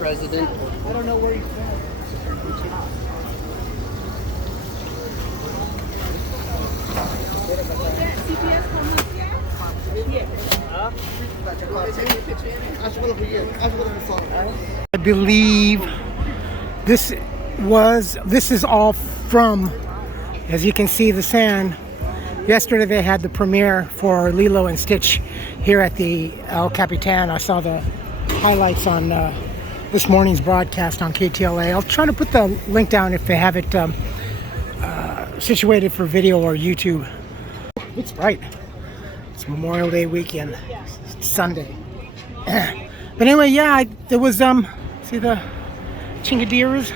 president. I don't know where he's from. I believe this is all from, as you can see, the sand. Yesterday they had the premiere for Lilo and Stitch here at the El Capitan. I saw the highlights on this morning's broadcast on KTLA. I'll try to put the link down if they have it situated for video or YouTube. It's bright. It's Memorial Day weekend. It's Sunday. But anyway, yeah, there was see the chingaderas.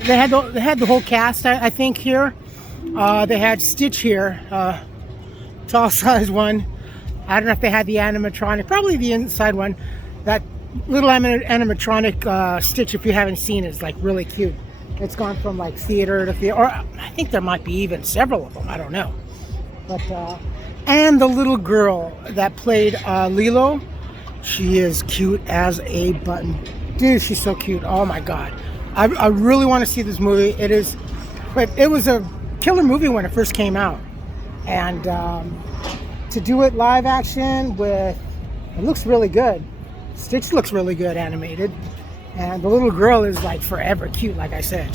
They had the whole cast, I think, here. They had Stitch here, tall size one. I don't know if they had the animatronic, probably the inside one. That little animatronic Stitch, if you haven't seen it, is like really cute. It's gone from like theater to theater, or I think there might be even several of them. I don't know. But and the little girl that played Lilo, she is cute as a button. Dude, she's so cute. Oh my God. I really want to see this movie. It was a killer movie when it first came out, and to do it live action it looks really good. Stitch looks really good animated, and the little girl is like forever cute. Like I said,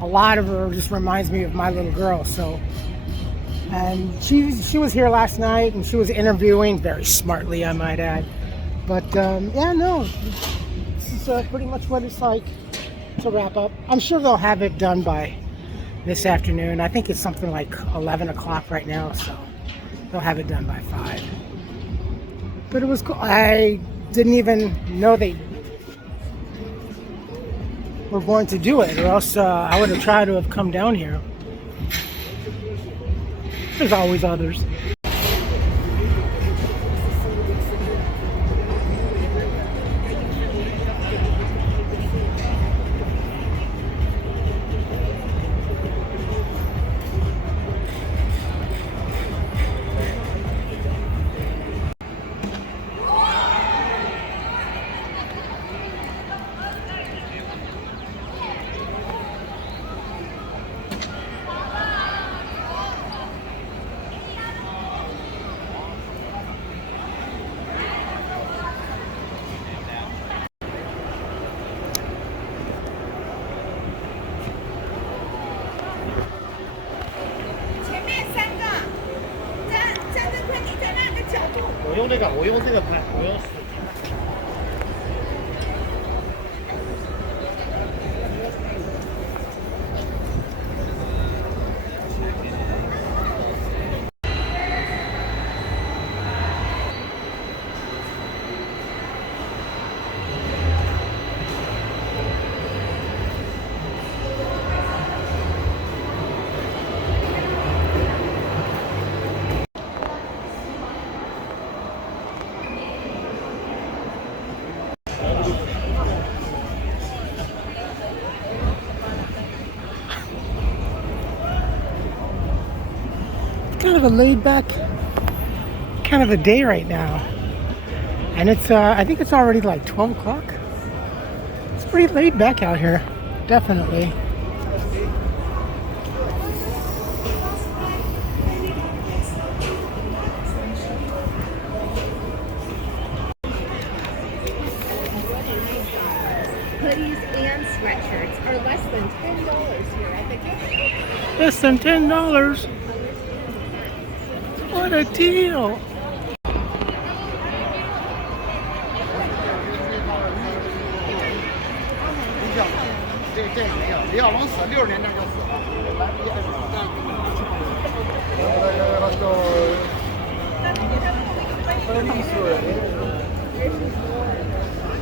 a lot of her just reminds me of my little girl. So, and she was here last night, and she was interviewing very smartly, I might add. But yeah, no, this is pretty much what it's like to wrap up. I'm sure they'll have it done by this afternoon. I think it's something like 11 o'clock right now, so they'll have it done by 5. But it was cool. I didn't even know they were going to do it, or else I would have tried to have come down here. There's always others. Kind of a laid back kind of a day right now, and it's I think it's already like 12 o'clock. It's pretty laid back out here, definitely. Hoodies and sweatshirts are less than $10 here at the cafe. Less than $10. What a deal!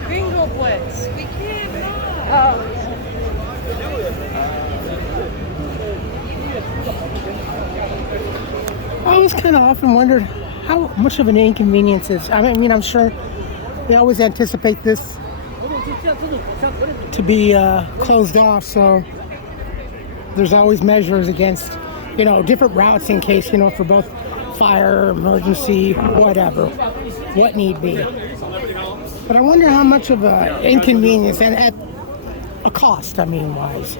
Bingo Blitz. We can't. I always kind of often wondered how much of an inconvenience is. I mean, I'm sure they always anticipate this to be closed off, so there's always measures against, different routes in case, for both fire, emergency, whatever, what need be. But I wonder how much of an inconvenience and at a cost, I mean, wise.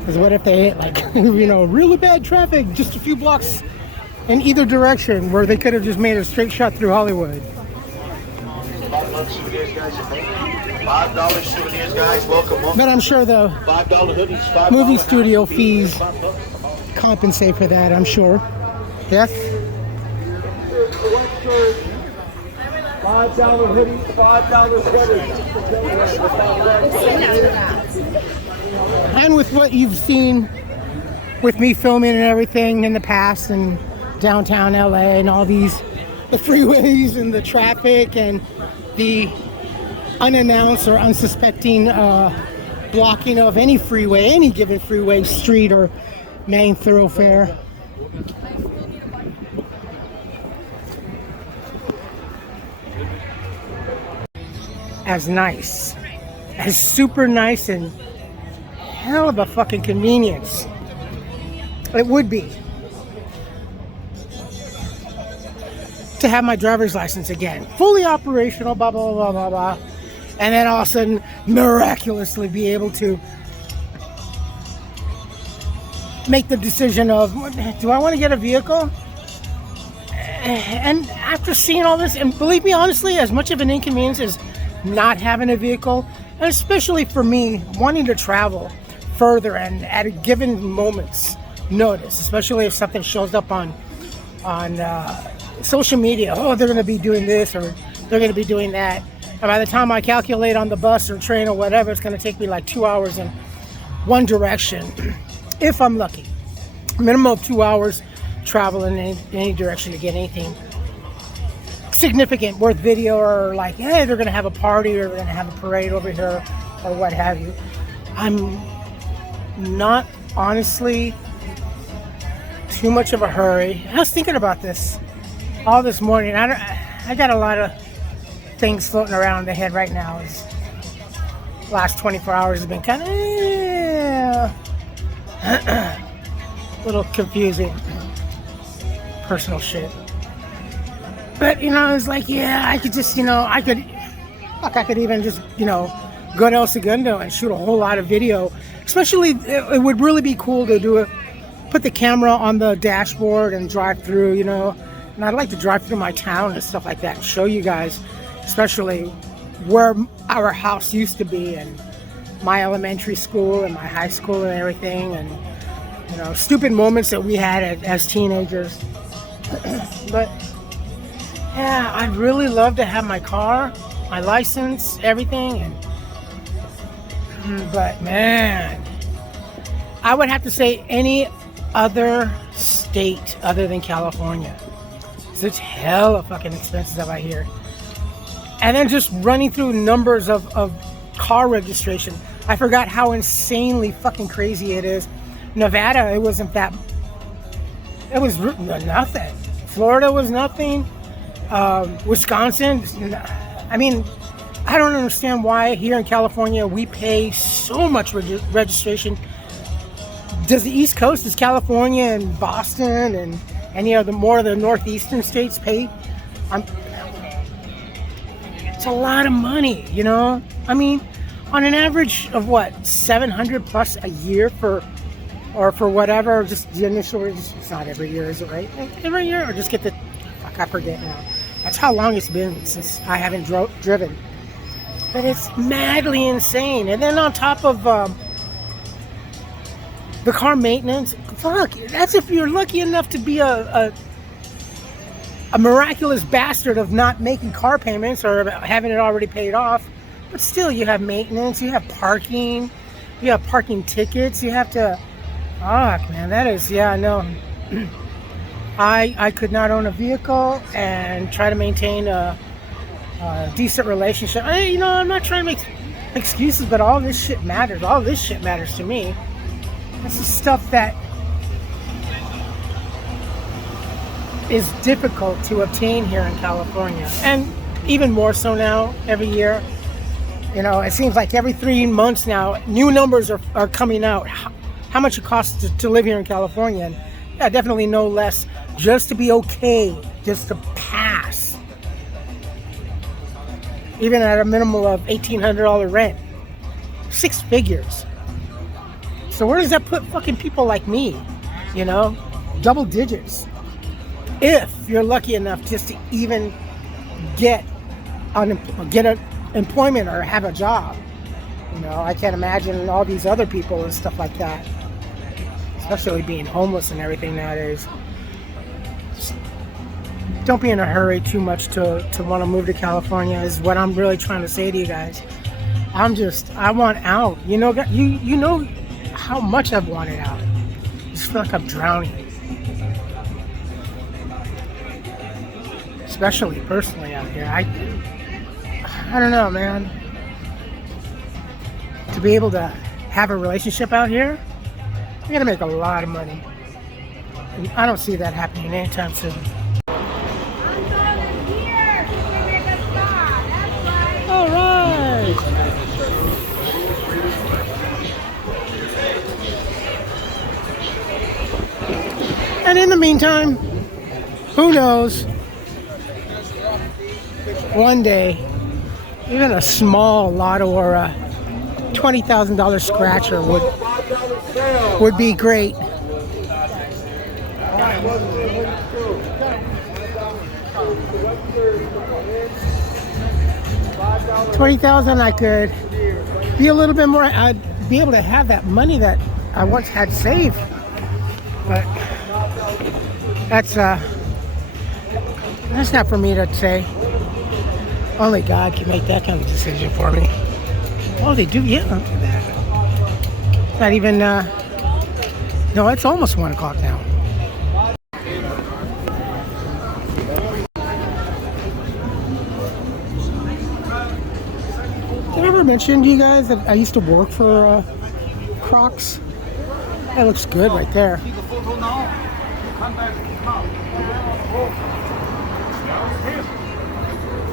Because what if they hit, like, you know, really bad traffic just a few blocks in either direction where they could have just made a straight shot through Hollywood. $5 souvenirs, guys. $5 souvenirs, guys. Welcome. But I'm sure the $5 hoodies. $5 movie studio fees compensate for that, I'm sure. Yes? $5 hoodies. $5 sweaters. And with what you've seen with me filming and everything in the past and downtown LA and all these, the freeways and the traffic and the unannounced or unsuspecting blocking of any freeway, any given freeway, street, or main thoroughfare. As nice, as super nice, and hell of a fucking convenience it would be to have my driver's license again, fully operational, blah, blah, blah, blah, blah, and then all of a sudden, miraculously be able to make the decision of, do I want to get a vehicle? And after seeing all this, and believe me, honestly, as much of an inconvenience as not having a vehicle, and especially for me, wanting to travel further and at a given moment's notice, especially if something shows up on social media, oh, they're going to be doing this or they're going to be doing that. And by the time I calculate on the bus or train or whatever, it's going to take me like 2 hours in one direction, if I'm lucky. Minimum of 2 hours travel in any direction to get anything significant worth video, or like, hey, they're going to have a party or they're going to have a parade over here or what have you. I'm not honestly too much of a hurry. I was thinking about this all this morning. I got a lot of things floating around in the head right now. Last 24 hours has been kind of a little confusing, personal shit. But you know, I was like, yeah, I could just, I could even just, go to El Segundo and shoot a whole lot of video. Especially, it would really be cool to put the camera on the dashboard and drive through, And I'd like to drive through my town and stuff like that and show you guys, especially where our house used to be and my elementary school and my high school and everything, and stupid moments that we had as teenagers. But yeah, I'd really love to have my car, my license, everything, but man, I would have to say any other state other than California. It's hella fucking expensive out here. And then just running through numbers of car registration. I forgot how insanely fucking crazy it is. Nevada, it wasn't that. It was nothing. Florida was nothing. Wisconsin, I mean, I don't understand why here in California we pay so much registration. Does the East Coast, does California and Boston and any of the more of the northeastern states pay? It's a lot of money, I mean, on an average of what, 700 plus a year for whatever, just the initial registration. It's not every year, is it right? Every year, or just get the, I forget now. That's how long it's been since I haven't driven. But it's madly insane. And then on top of the car maintenance, fuck, that's if you're lucky enough to be a miraculous bastard of not making car payments or having it already paid off. But still, you have maintenance, you have parking tickets, you have to, fuck, man, that is, yeah, no. I could not own a vehicle and try to maintain a decent relationship. I'm not trying to make excuses, but all this shit matters. All this shit matters to me. This is stuff that is difficult to obtain here in California, and even more so now every year. It seems like every 3 months now, new numbers are coming out. How much it costs to live here in California, and Yeah, definitely no less, just to be okay, just to pass. Even at a minimum of $1,800 rent. 6 figures. So where does that put fucking people like me? You know? Double digits. If you're lucky enough just to even get an employment or have a job. You know, I can't imagine all these other people and stuff like that. Especially being homeless and everything nowadays. Just don't be in a hurry too much to want to move to California is what I'm really trying to say to you guys. I want out. You know how much I've wanted out. I just feel like I'm drowning. Especially personally out here. I don't know, man. To be able to have a relationship out here, you gotta make a lot of money. And I don't see that happening anytime soon. All right. And in the meantime, who knows? One day, even a small lotto or a $20,000 scratcher would be great. $20,000, I could be a little bit more. I'd be able to have that money that I once had saved, but that's not for me to say. Only God can make that kind of decision for me. Oh, they do? Yeah, look at that. Not even, no, it's almost 1 o'clock now. Did I ever mention to you guys that I used to work for Crocs? That looks good right there.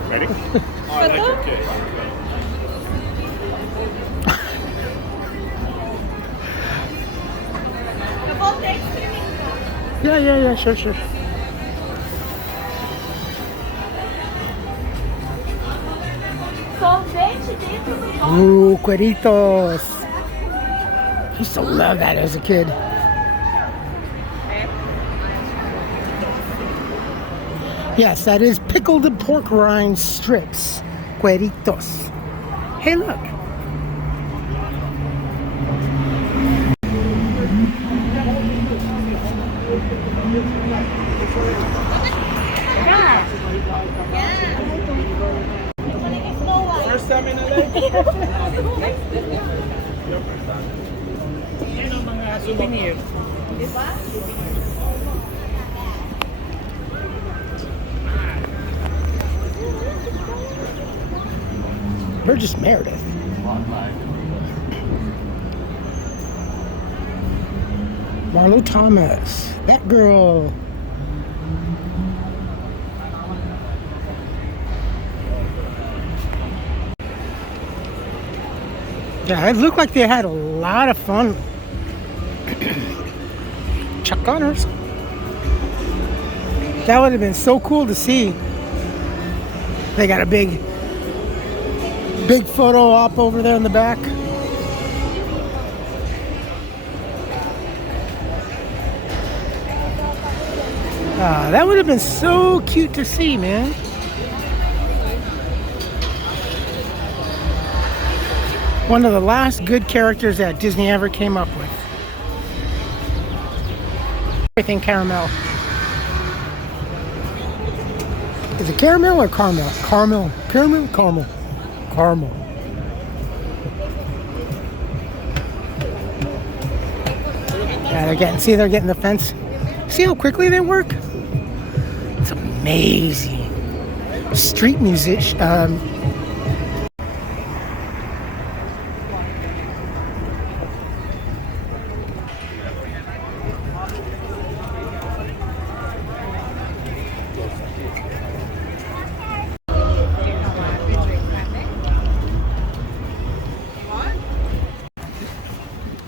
Ready? I like your kiss. Yeah, sure. Ooh, cueritos. I used to love that as a kid. Yes, that is pickled pork rind strips. Cueritos. Hey, look. First time in LA? Yan ang mga souvenir. Burgess Meredith. Marlo Thomas. That girl. Yeah, it looked like they had a lot of fun. Chuck Connors. That would have been so cool to see. They got a big photo op over there in the back. That would have been so cute to see, man. One of the last good characters that Disney ever came up with. Everything caramel. Is it caramel or caramel? Caramel. Caramel? Caramel. Caramel. Yeah, they're getting the fence. See how quickly they work? It's amazing. Street musician.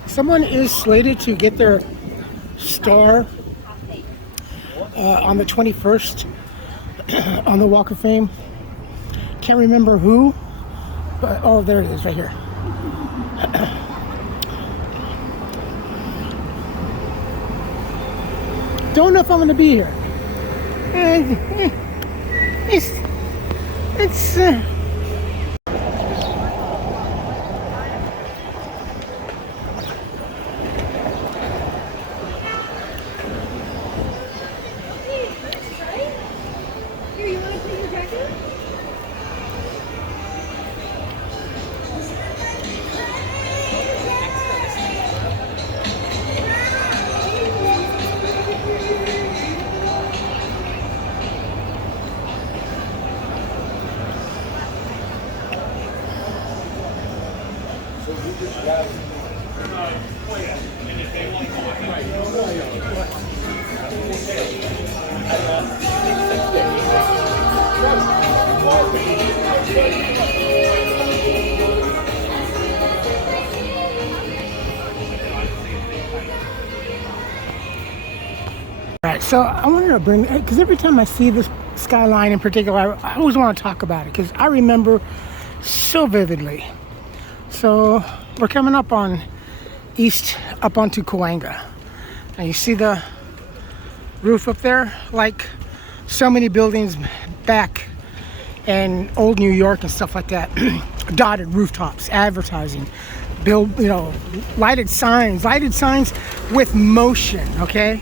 Someone is slated to get their star on the 21st on the Walk of Fame. Can't remember who, but oh, there it is right here. Don't know if I'm going to be here. It's Here, you want to put your jacket? Right, so I wanted to bring, because every time I see this skyline in particular, I always want to talk about it because I remember so vividly. So we're coming up on east, up onto Cahuenga, and you see the roof up there, like so many buildings back in old New York and stuff like that. Dotted rooftops, advertising, lighted signs with motion. Okay.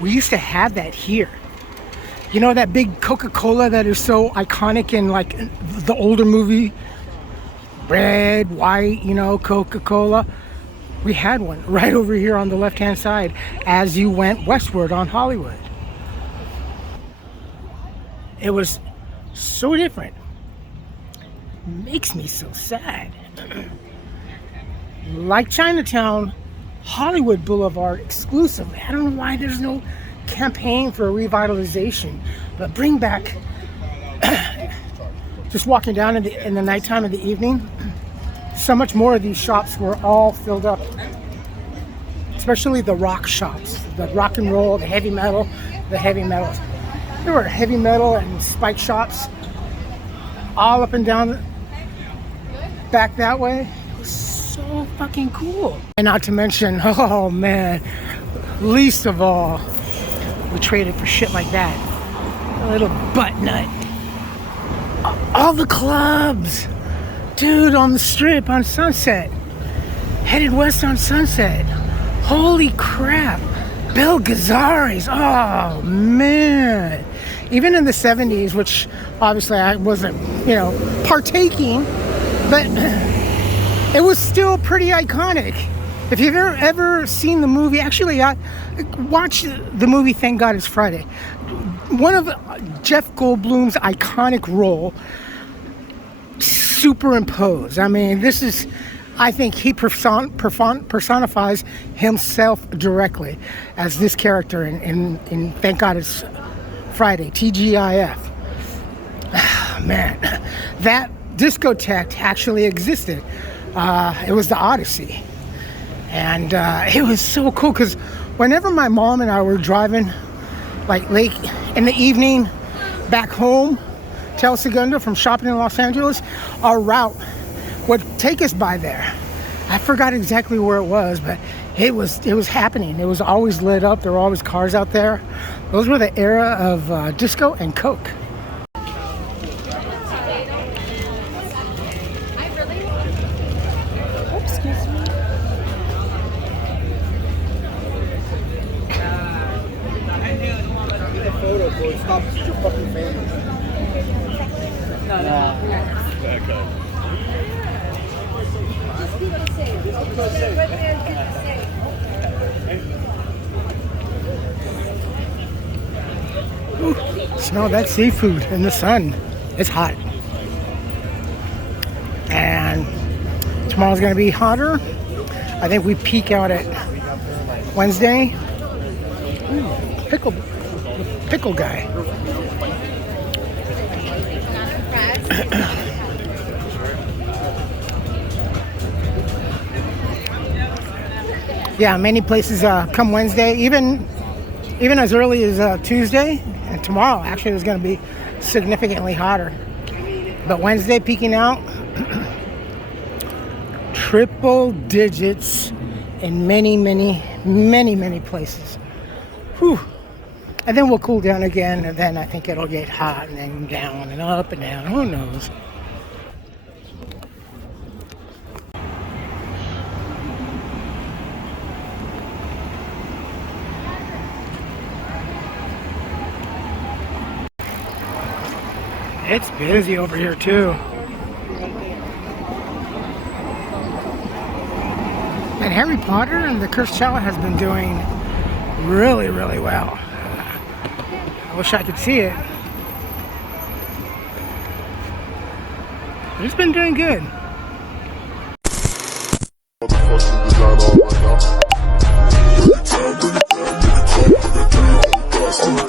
We used to have that here. You know that big Coca-Cola that is so iconic in like the older movie? Red, white, Coca-Cola. We had one right over here on the left-hand side as you went westward on Hollywood. It was so different. Makes me so sad. Like Chinatown, Hollywood Boulevard exclusively. I don't know why there's no campaign for a revitalization, but bring back just walking down in the nighttime of the evening, so much more of these shops were all filled up, especially the rock shops, the rock and roll, the heavy metal. There were heavy metal and spike shops all up and down back that way. So fucking cool. And not to mention, oh man, least of all, we traded for shit like that. A little butt nut. All the clubs, dude, on the strip on Sunset, headed west on Sunset. Holy crap. Bill Gazzari's, oh man. Even in the 70s, which obviously I wasn't, partaking, but it was still pretty iconic. If you've ever seen the movie, actually, watch the movie Thank God It's Friday. One of Jeff Goldblum's iconic role, superimposed. I mean, this is, I think he personifies himself directly as this character in Thank God It's Friday, TGIF. Man, that discotheque actually existed. It was the Odyssey, and it was so cool because whenever my mom and I were driving like late in the evening back home to El Segundo from shopping in Los Angeles, our route would take us by there. I forgot exactly where it was, but it was happening. It was always lit up. There were always cars out there. Those were the era of disco and coke. Stop, it's your fucking family. Ooh, smell that seafood in the sun. It's hot. And tomorrow's gonna be hotter. I think we peak out at Wednesday. Ooh, pickle guy. Yeah, many places come Wednesday. Even even as early as Tuesday and tomorrow, actually, it's going to be significantly hotter. But Wednesday peaking out, triple digits in many places. Whew. And then we'll cool down again, and then I think it'll get hot, and then down and up and down. Who knows? It's busy over here too. And Harry Potter and the Cursed Child has been doing really well. I wish I could see it. But it's been doing good. Bring it down,